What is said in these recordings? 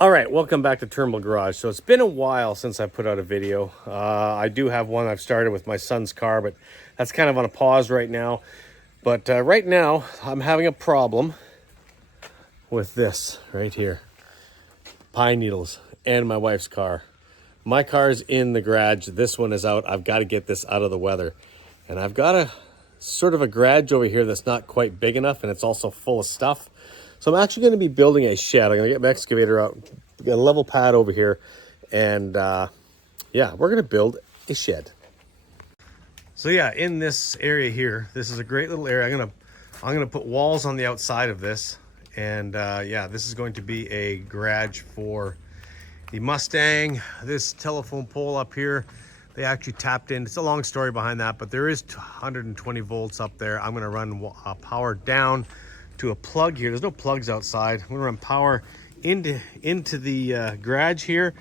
All right, welcome back to Turnbull Garage. So it's been a while since I put out a video. I do have one I've started with my son's car, but that's kind of on a pause right now. But right now, I'm having a problem with this right here. Pine needles and my wife's car. My car's in the garage. This one is out. I've got to get this out of the weather. And I've got a sort of a garage over here that's not quite big enough, and it's also full of stuff. So I'm actually going to be building a shed. I'm going to get my excavator out, get a level pad over here, and yeah, we're going to build a shed. So yeah, in this area here, this is a great little area. I'm going to put walls on the outside of this, and yeah, this is going to be a garage for the Mustang. This telephone pole up here, they actually tapped in. It's a long story behind that, but there is 120 volts up there. I'm going to run power down to a plug here. There's no plugs outside. I'm gonna run power into the garage here,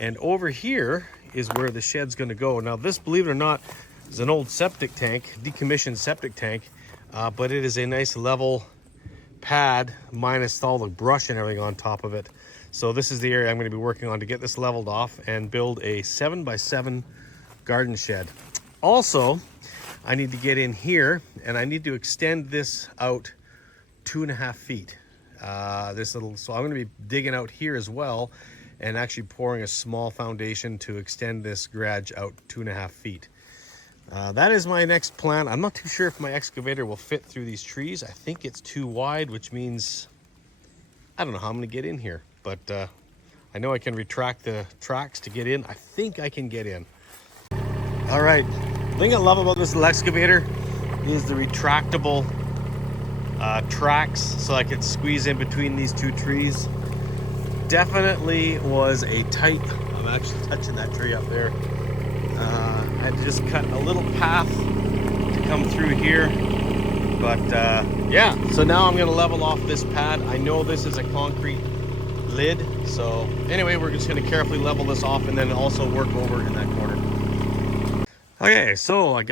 and over here is where the shed's gonna go. Now this, believe it or not, is an old septic tank, decommissioned septic tank, but it is a nice level pad minus all the brush and everything on top of it. So this is the area I'm going to be working on to get this leveled off and build a 7x7 garden shed. Also, I need to get in here and I need to extend this out 2.5 feet. So I'm going to be digging out here as well and actually pouring a small foundation to extend this garage out 2.5 feet. That is my next plan. I'm not too sure if my excavator will fit through these trees. I think it's too wide, which means I don't know how I'm going to get in here, but I know I can retract the tracks to get in. I think I can get in. All right, the thing I love about this little excavator is the retractable tracks, so I could squeeze in between these two trees. Definitely was a tight, I'm actually touching that tree up there. I had to just cut a little path to come through here, but yeah, so now I'm gonna level off this pad. I know this is a concrete lid, so anyway, we're just gonna carefully level this off and then also work over in that corner. Okay, so I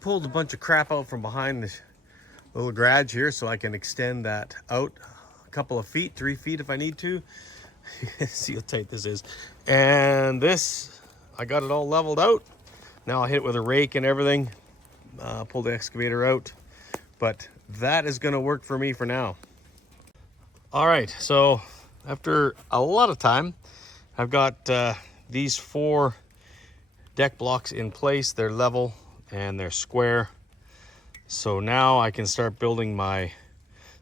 pulled a bunch of crap out from behind the little garage here so I can extend that out a couple of feet, 3 feet if I need to. See how tight this is. And this, I got it all leveled out. Now I'll hit it with a rake and everything, pull the excavator out, but that is gonna work for me for now. All right, so after a lot of time, I've got these 4 deck blocks in place. They're level and they're square. So now I can start building my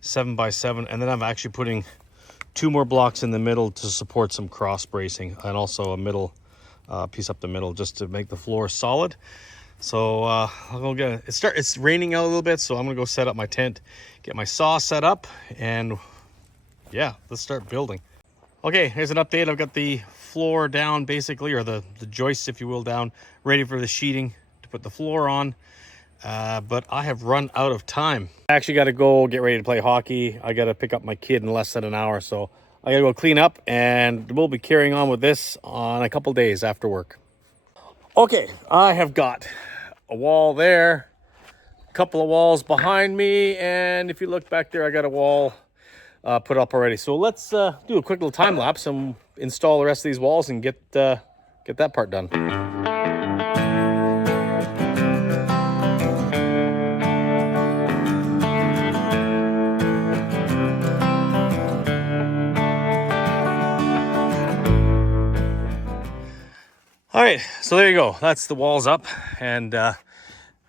7x7, and then I'm actually putting 2 more blocks in the middle to support some cross bracing, and also a middle piece up the middle just to make the floor solid. So I'll go get it. It's raining out a little bit, so I'm gonna go set up my tent, get my saw set up, and yeah, let's start building. Okay, here's an update. I've got the floor down basically, or the joists, if you will, down, ready for the sheeting to put the floor on. But I have run out of time. I actually got to go get ready to play hockey. I got to pick up my kid in less than an hour, so I got to go clean up, and we'll be carrying on with this on a couple days after work. Okay, I have got a wall there, a couple of walls behind me, and if you look back there, I got a wall put up already. So let's do a quick little time lapse and install the rest of these walls and get that part done. All right, so there you go. That's the walls up, and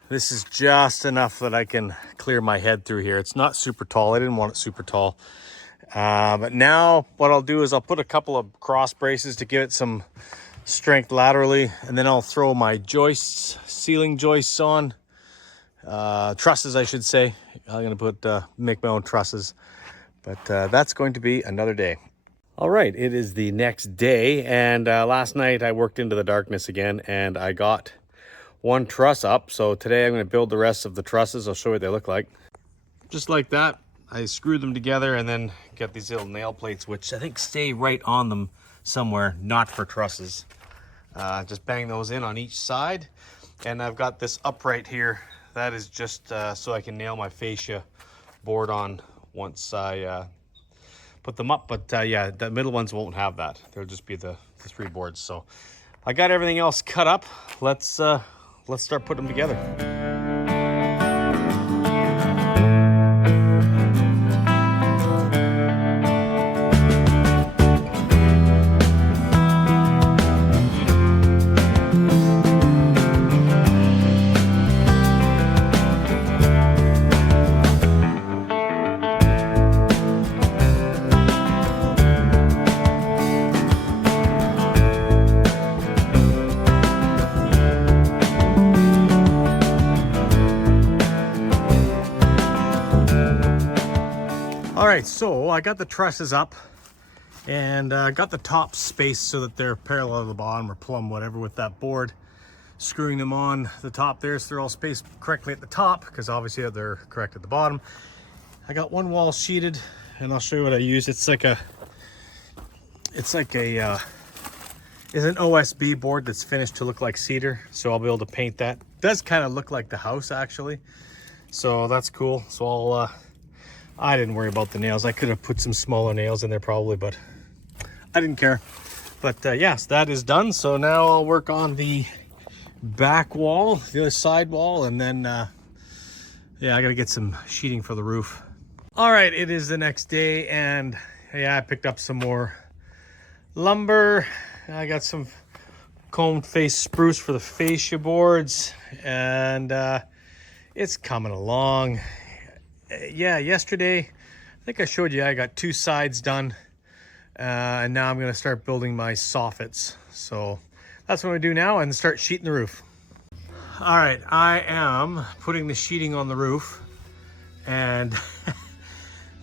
this is just enough that I can clear my head through here. It's not super tall. I didn't want it super tall. But now what I'll do is I'll put a couple of cross braces to give it some strength laterally, and then I'll throw my joists, ceiling joists on, trusses I should say. I'm gonna make my own trusses, but that's going to be another day. All right, it is the next day, and last night I worked into the darkness again, and I got 1 truss up. So today I'm going to build the rest of the trusses. I'll show you what they look like. Just like that, I screwed them together and then get these little nail plates, which I think stay right on them somewhere, not for trusses. Just bang those in on each side. And I've got this upright here. That is just so I can nail my fascia board on once I put them up. But yeah, the middle ones won't have that. They'll just be the 3 boards. So I got everything else cut up. Let's start putting them together. All right, so I got the trusses up and got the top spaced so that they're parallel to the bottom or plumb, whatever, with that board. Screwing them on the top there so they're all spaced correctly at the top, because obviously they're correct at the bottom. I got one wall sheeted, and I'll show you what I use. It's an OSB board that's finished to look like cedar, so I'll be able to paint that. It does kind of look like the house actually, so that's cool. So I didn't worry about the nails. I could have put some smaller nails in there probably, but I didn't care. But yes, that is done. So now I'll work on the back wall, the other side wall, and then yeah, I gotta get some sheeting for the roof. All right, it is the next day, and yeah, I picked up some more lumber. I got some combed face spruce for the fascia boards, and it's coming along. Yeah, yesterday, I think I showed you I got 2 sides done, and now I'm going to start building my soffits. So that's what I'm going to do now, and start sheeting the roof. All right, I am putting the sheeting on the roof, and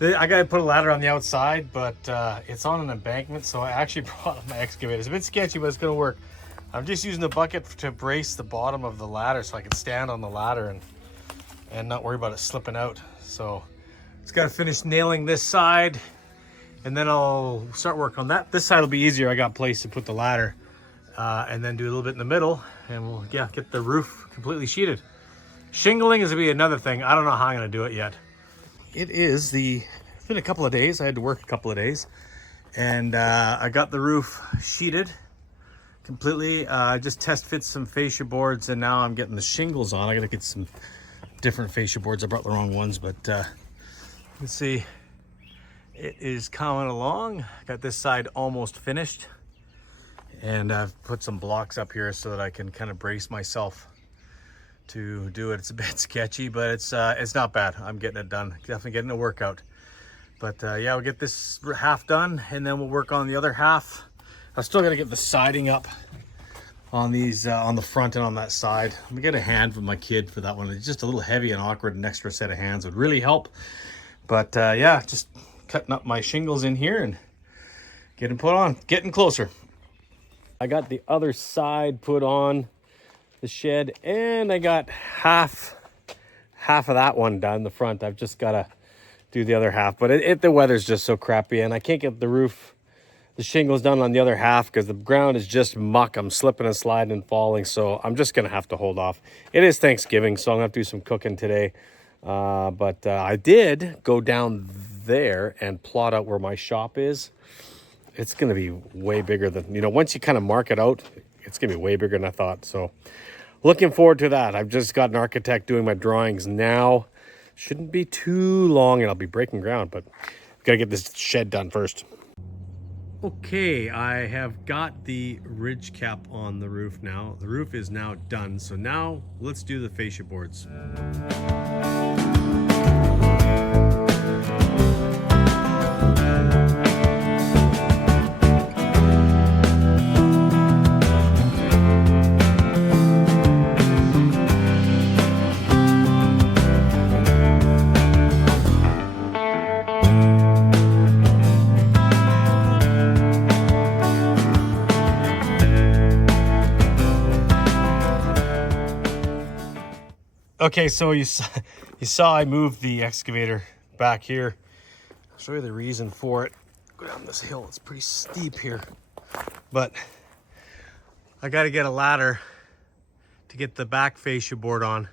I got to put a ladder on the outside, but it's on an embankment, so I actually brought my excavator. It's a bit sketchy, but it's going to work. I'm just using the bucket to brace the bottom of the ladder so I can stand on the ladder and not worry about it slipping out. So it's got to finish nailing this side, and then I'll start work on that. This side will be easier. I got place to put the ladder, and then do a little bit in the middle, and we'll get the roof completely sheeted. Shingling is gonna be another thing. I don't know how I'm gonna do it yet. It's been a couple of days. I had to work a couple of days, and I got the roof sheeted completely. I just test fit some fascia boards, and now I'm getting the shingles on. I gotta get some different fascia boards. I brought the wrong ones, but let's see. It is coming along. Got this side almost finished, and I've put some blocks up here so that I can kind of brace myself to do it. It's a bit sketchy, but it's not bad. I'm getting it done. Definitely getting a workout. But yeah, we'll get this half done, and then we'll work on the other half. I still got to get the siding up on these on the front and on that side. I'm gonna get a hand from my kid for that one. It's just a little heavy and awkward. An extra set of hands would really help. But yeah, just cutting up my shingles in here and getting put on, getting closer. I got the other side put on the shed, and I got half of that one done, the front. I've just got to do the other half, but the weather's just so crappy, and I can't get the shingles done on the other half because the ground is just muck. I'm slipping and sliding and falling, so I'm just gonna have to hold off. It is Thanksgiving, so I'm gonna have to do some cooking today. But I did go down there and plot out where my shop is. It's gonna be way bigger than, once you kind of mark it out, it's gonna be way bigger than I thought. So looking forward to that. I've just got an architect doing my drawings now. Shouldn't be too long, and I'll be breaking ground, but gotta get this shed done first. Okay, I have got the ridge cap on the roof now. The roof is now done, so now let's do the fascia boards. Okay, so you saw I moved the excavator back here. I'll show you the reason for it. Go down this hill, it's pretty steep here. But I got to get a ladder to get the back fascia board on.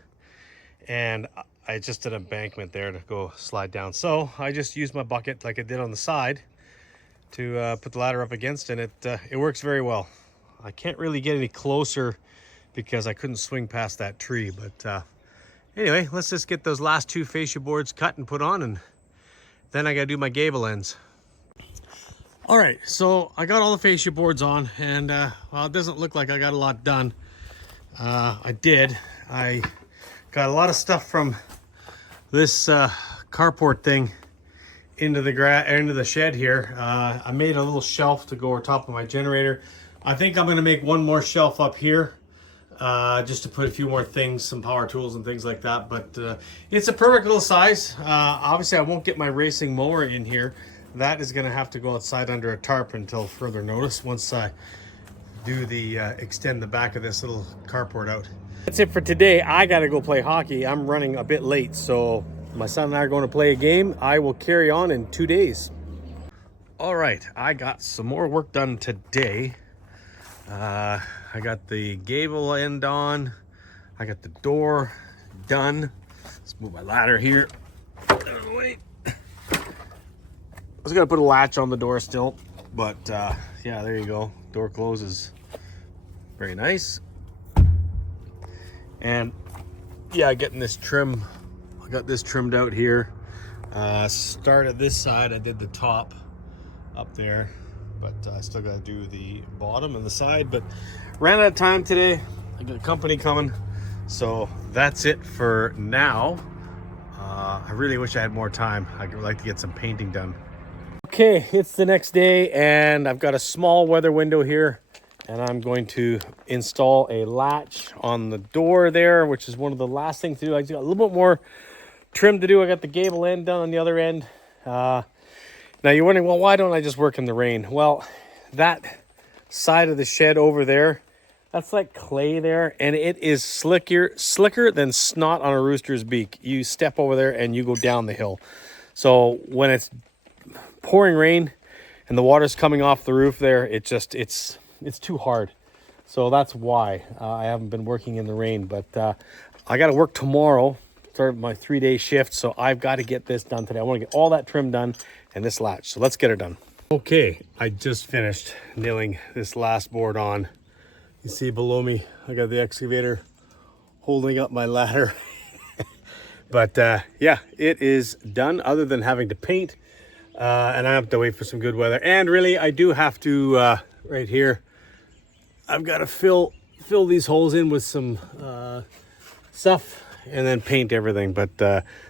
And I just did an embankment there to go slide down. So I just used my bucket like I did on the side. to put the ladder up against, and it works very well. I can't really get any closer because I couldn't swing past that tree, but anyway, let's just get those last 2 fascia boards cut and put on, and then I gotta do my gable ends. All right, so I got all the fascia boards on, and well, it doesn't look like I got a lot done. I did. I got a lot of stuff from this carport thing into the shed here. I made a little shelf to go over top of my generator. I think I'm gonna make one more shelf up here, just to put a few more things, some power tools and things like that. But it's a perfect little size. Obviously, I won't get my racing mower in here. That is gonna have to go outside under a tarp until further notice once I do the extend the back of this little carport out. That's it for today. I gotta go play hockey. I'm running a bit late, so my son and I are going to play a game. I will carry on in 2 days. All right, I got some more work done today. I got the gable end on. I got the door done. Let's move my ladder here. Out of the way. I was gonna put a latch on the door still, but yeah, there you go. Door closes. Very nice. And yeah, getting this trim. I got this trimmed out here. Started this side. I did the top up there, but I still got to do the bottom and the side. But ran out of time today. I got company coming, so that's it for now. I really wish I had more time. I'd like to get some painting done. Okay, it's the next day, and I've got a small weather window here, and I'm going to install a latch on the door there, which is one of the last things to do. I just got a little bit more trim to do. I got the gable end done on the other end. Now you're wondering, well, why don't I just work in the rain? Well, that side of the shed over there, that's like clay there, and it is slicker than snot on a rooster's beak. You step over there and you go down the hill. So when it's pouring rain and the water's coming off the roof there, it's too hard. So that's why I haven't been working in the rain. But I got to work tomorrow, start my 3-day shift, so I've got to get this done today. I want to get all that trim done and this latch, so let's get it done. Okay, I just finished nailing this last board on. You see below me, I got the excavator holding up my ladder. But yeah, it is done, other than having to paint, and I have to wait for some good weather. And really, I do have to, right here, I've got to fill these holes in with some stuff and then paint everything. But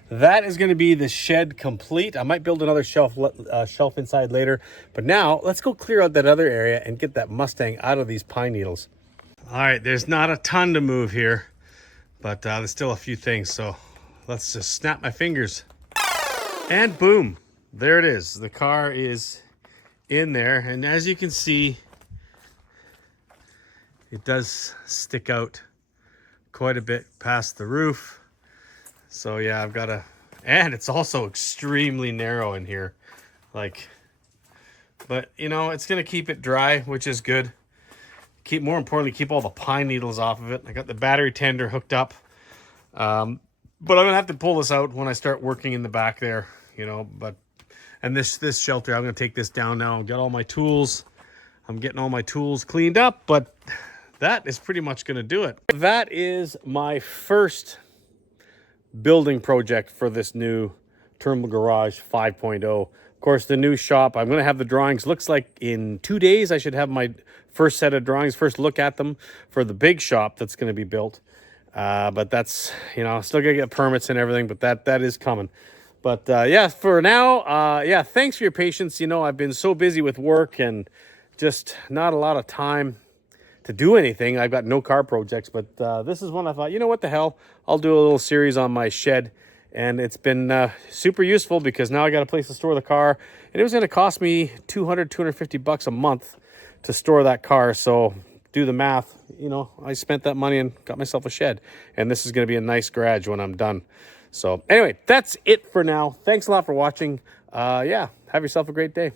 that is going to be the shed complete. I might build another shelf inside later. But now let's go clear out that other area and get that Mustang out of these pine needles. All right, there's not a ton to move here, but there's still a few things. So let's just snap my fingers and boom, there it is. The car is in there. And as you can see, it does stick out quite a bit past the roof. So yeah, I've got to, and it's also extremely narrow in here. But you know, it's going to keep it dry, which is good. More importantly, keep all the pine needles off of it. I got the battery tender hooked up. But I'm going to have to pull this out when I start working in the back there, you know, and this shelter, I'm going to take this down now and get all my tools. I'm getting all my tools cleaned up, but that is pretty much going to do it. That is my first building project for this new Turnbull Garage 5.0. Of course, the new shop, I'm going to have the drawings. Looks like in 2 days, I should have my first set of drawings, first look at them for the big shop that's going to be built. But that's, you know, still got to get permits and everything, but that is coming. But yeah, for now, yeah, thanks for your patience. You know, I've been so busy with work and just not a lot of time to do anything. I've got no car projects, but this is one I thought, you know what the hell, I'll do a little series on my shed. And it's been super useful because now I got a place to store the car. And it was going to cost me $250 a month to store that car. So do the math, you know, I spent that money and got myself a shed. And this is going to be a nice garage when I'm done. So anyway, that's it for now. Thanks a lot for watching. Yeah, have yourself a great day.